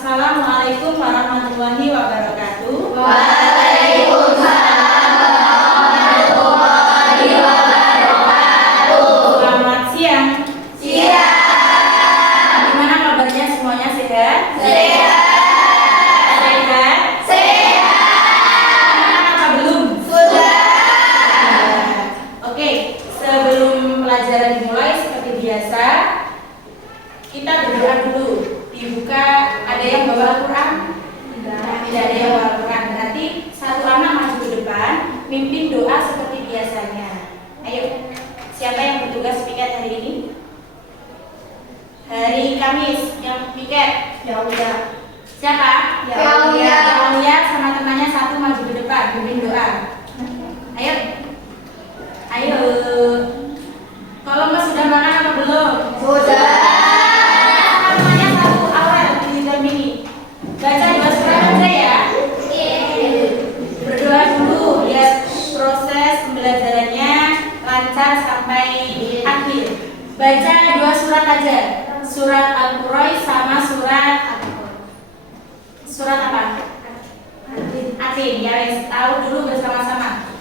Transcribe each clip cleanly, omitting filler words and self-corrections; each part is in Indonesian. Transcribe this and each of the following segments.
Assalamualaikum warahmatullahi wabarakatuh. Waalaikumsalam warahmatullahi wabarakatuh. Selamat siang. Siang. Gimana kabarnya semuanya, sehat? Sehat. Sehat? Sehat. Apa belum? Sudah. Oke, sebelum pelajaran dimulai seperti biasa, kita berdoa dulu. Dibuka, ada yang bawa Al-Quran? Tidak ada yang bawa Al-Quran. Berarti satu anak maju ke depan, mimpin doa seperti biasanya. Ayo, siapa yang bertugas piket hari ini? Hari Kamis yang piket? Ya udah. Siapa? Ya udah. Ya sama temannya satu maju ke depan, mimpin doa. Ayo. Ayo. Kalau Mas sudah makan apa belum? Sudah. Namanya satu awal didampingi. Baca 2 surat aja ya. Berdoa dulu biar proses pembelajarannya lancar sampai akhir. Baca 2 surat aja. Surat Al-Qur'an sama surat apa? Atin. Ya wes, tahu dulu bersama-sama.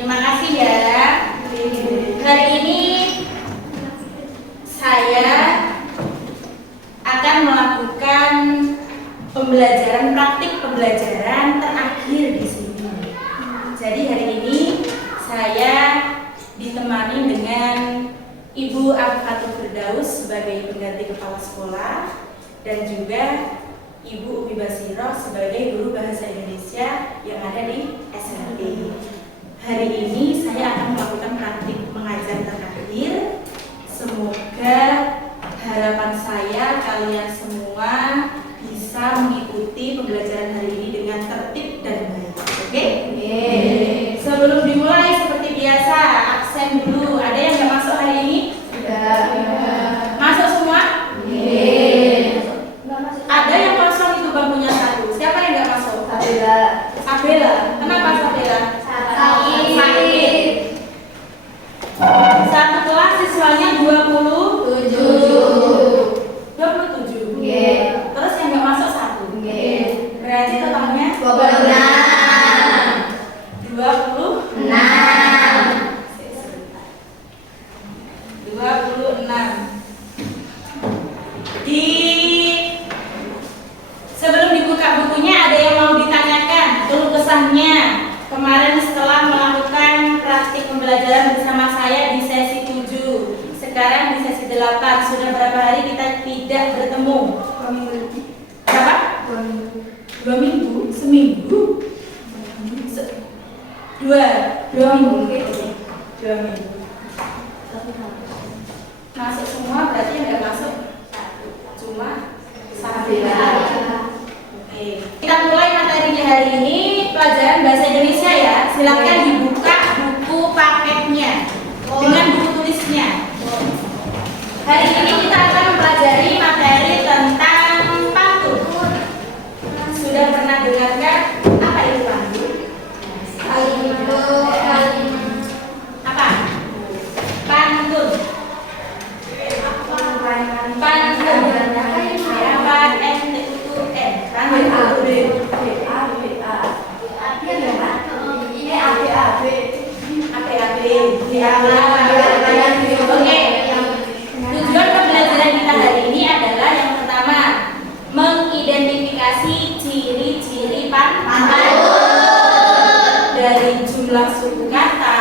Terima kasih ya. Hari ini saya akan melakukan praktik pembelajaran terakhir di sini. Jadi hari ini saya ditemani dengan Ibu Afifatul Firdaus sebagai pengganti kepala sekolah dan juga Ibu Umi Basiro sebagai guru bahasa Indonesia yang ada di SMP. Hari ini saya akan melakukan praktik mengajar terakhir. Semoga harapan saya kalian semua bisa mengikuti pembelajaran hari ini dengan tertib dan baik. Oke? Sebelum dimulai seperti biasa, absen dulu. Ada yang nggak masuk hari ini? Sudah. Masuk semua? Ada yang kosong itu bangkunya 1. Siapa yang nggak masuk? Sabela. Kenapa Sabela? Sakit. Satu kelas siswanya 27. Terus yang nggak masuk 1. Berarti totalnya 26. Sebelum dibuka bukunya, ada yang mau ditanyakan keluh kesahnya kemarin setelah melakukan praktik pembelajaran bersama saya di sesi 7. Sekarang di sesi 8. Sudah berapa hari kita tidak bertemu? Berapa? 2 minggu? Seminggu? 2 minggu. 2 minggu. Masuk semua berarti yang nggak masuk cuma satu. Oke. Kita mulai materinya hari ini, pelajaran bahasa Indonesia ya. Silakan dibuka buku paketnya dengan buku tulisnya. Hari ini kita akan mempelajari materi tentang pantun. Sudah pernah dengarkan apa itu pantun? Apa? Pantun. Oke. Tujuan pembelajaran kita hari ini adalah yang pertama, mengidentifikasi ciri-ciri pantun dari jumlah suku kata,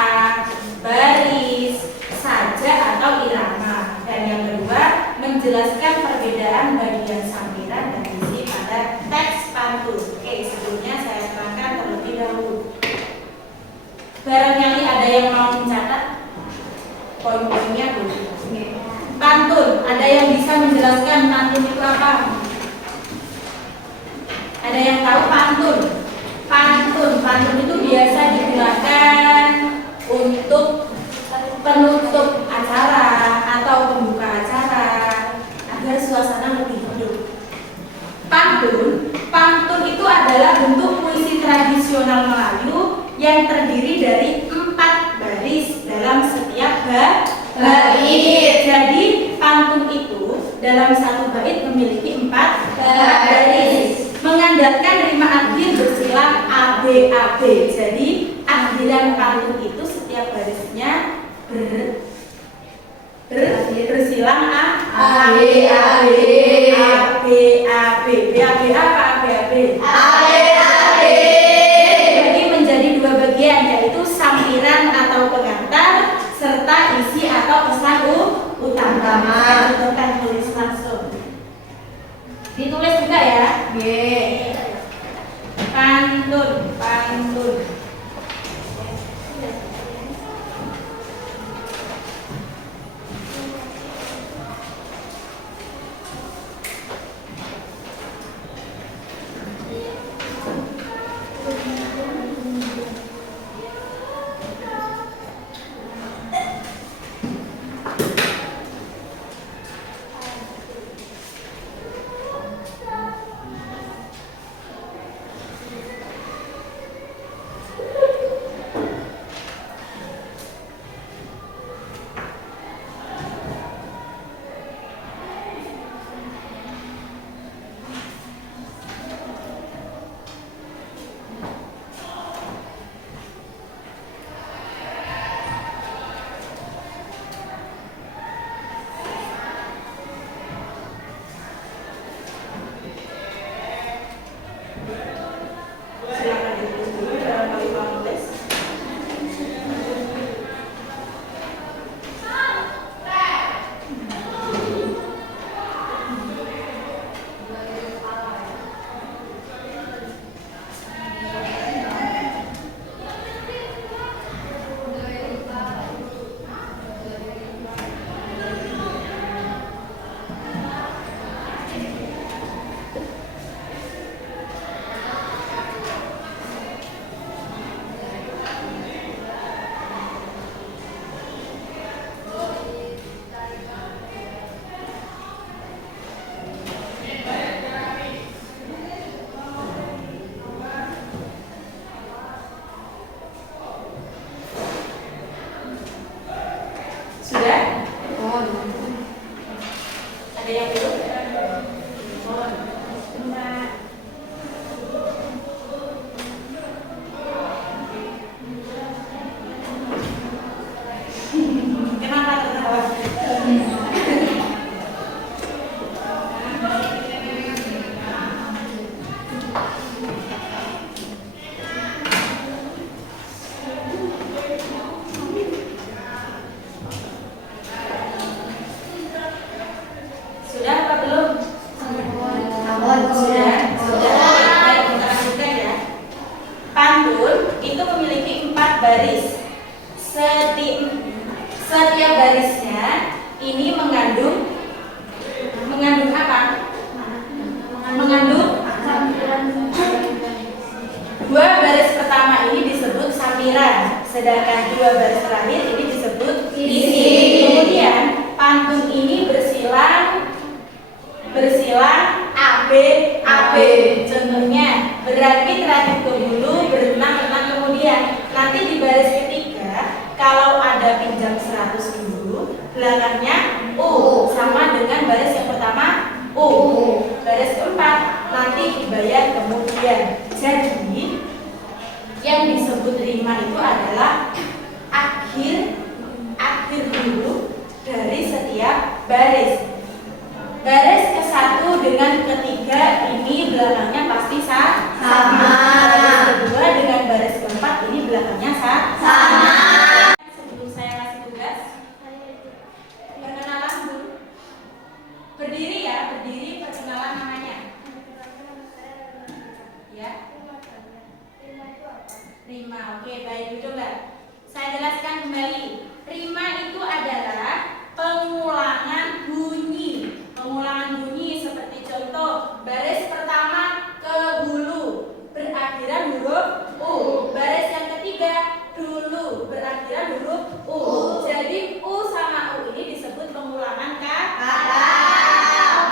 baris, saja atau irama. Dan yang kedua, menjelaskan perbedaan bagian sampiran dan isi pada teks pantun. Oke, sebelumnya saya terangkan terlebih dahulu. Barangkali ada yang mau mencatat poin-poinnya dulu. Pantun, ada yang bisa menjelaskan pantun itu apa? Ada yang tahu pantun? Pantun itu biasa digunakan untuk penutup acara atau pembuka acara agar suasana lebih hidup. Pantun itu adalah bentuk puisi tradisional Melayu yang terdiri dari 4 baris dalam setiap bait. Jadi pantun itu dalam satu bait memiliki 4 baris, mengandalkan rima akhir bersilang ABAB. Jadi akhiran pantun itu setiap barisnya bersilang ABAB. Apa ABAB? Dibagi menjadi 2 bagian, yaitu sampiran atau pengantar serta isi atau pesan utama. Bukan tulis langsung. Ditulis juga ya. Pantun. Silakan ditulis dulu dalam kalimat tulis. Sudah? Ada yang belum? Kenapa tertawa? Sudah apa baris terakhir ini disebut isi. Kemudian pantun ini bersilang AB. Contohnya berakit rakit ke hulu, berenang kemudian. Nanti di baris ketiga kalau ada pinjam 100 dulu, belakangnya U sama dengan baris yang pertama U. Baris keempat nanti dibayar kemudian. Jadi yang disebut rima itu adalah akhir dulu dari setiap baris. Baris ke-1 dengan ke-3 ini belakangnya pasti sama. Baris kedua dengan baris keempat ini belakangnya sama. Sebelum saya kasih tugas, perkenalan dulu. Berdiri ya, berdiri perkenalan namanya. Ya. Rima, oke, baik, duduk nggak? Saya jelaskan kembali. Rima itu adalah pengulangan bunyi. Pengulangan bunyi seperti contoh baris pertama ke hulu berakhiran huruf U. Baris yang ketiga dulu berakhiran huruf U. Jadi U sama U ini disebut pengulangan kata.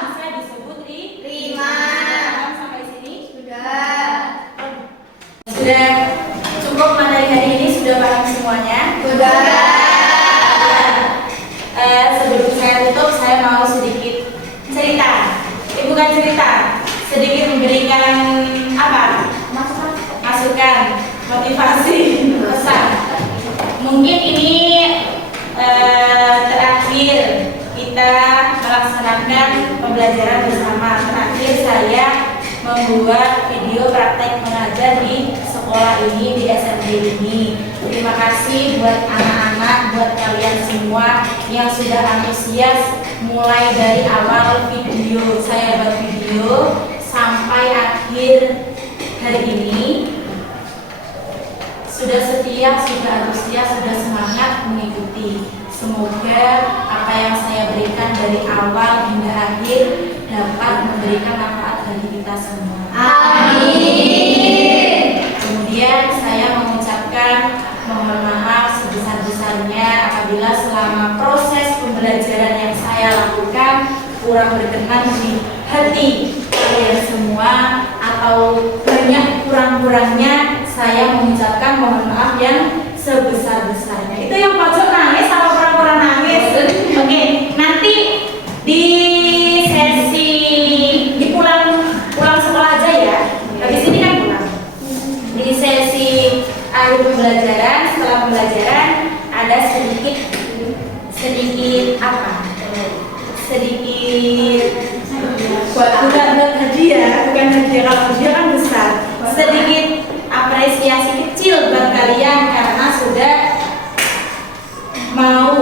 Bisa disebut rima. Sampai sini sudah cukup materi hari ini, sudah paham semuanya? Sudah. Sebelum saya tutup, saya mau sedikit cerita. Bukan cerita, sedikit memberikan apa? Masukan, motivasi, pesan. Mungkin ini terakhir kita melaksanakan pembelajaran bersama. Terakhir saya membuat video praktek mengajar di sekolah ini, di SMP ini. Terima kasih buat anak-anak, buat kalian semua yang sudah antusias mulai dari awal video saya buat video sampai akhir hari ini. Sudah setia, sudah antusias, sudah semangat mengikuti. Semoga apa yang saya berikan dari awal hingga akhir dapat memberikan manfaat bagi kita semua. Amin. Kemudian saya mengucapkan mohon maaf sebesar-besarnya apabila selama proses pembelajaran yang saya lakukan kurang berkenan di hati kalian semua atau banyak kurang-kurangnya. Saya mengucapkan mohon maaf yang sebesar-besarnya. Itu yang pojok nangis sama kurang-kurang nangis. Oke, nanti di sesi di pulang sekolah aja ya. Habis ini kan pulang. Di sesi akhir pembelajaran, setelah pembelajaran ada sedikit apa? Sedikit bukan hadiah, bukan hadiah, kalau hadiah kan besar. Sedikit apresiasi kecil buat kalian karena sudah mau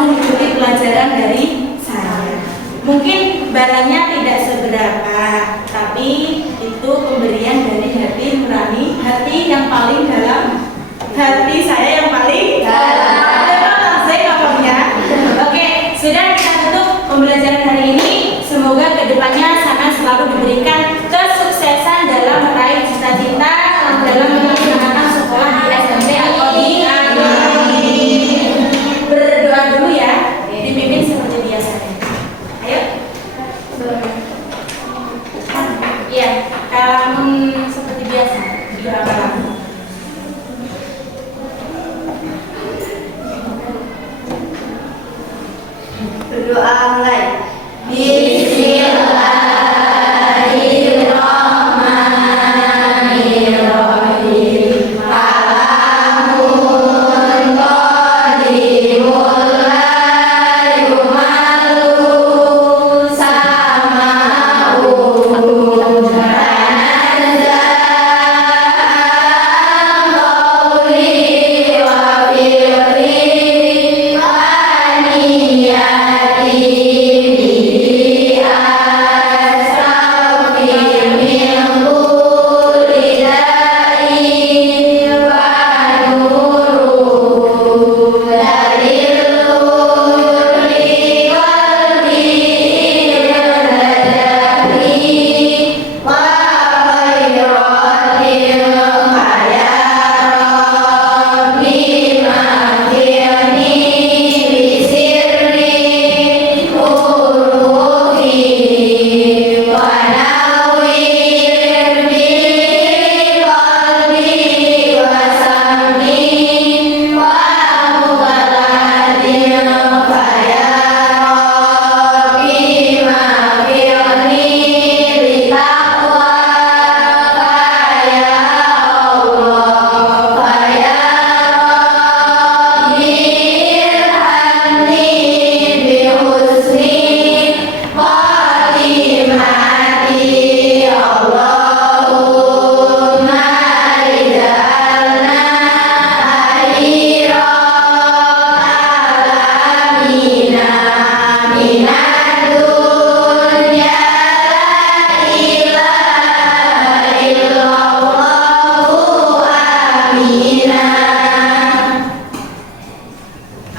mengikuti pelajaran dari saya. Mungkin barangnya tidak seberapa, tapi itu pemberian dari hati nurani, hati yang paling dalam, hati saya yang paling dalam. Saya ngomongnya. Oke, sudah kita tutup pembelajaran hari ini. Semoga kedepannya sangat selalu diberikan kesuksesan dalam meraih cita-cita dalam melaksanakan sekolah di SMP atau di berdoa dulu ya, dipimpin seperti biasa. Ayo. Iya, kalau seperti biasa doakan. Berdoa mulai. Bismillahirrahmanirrahim.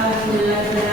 Alhamdulillah.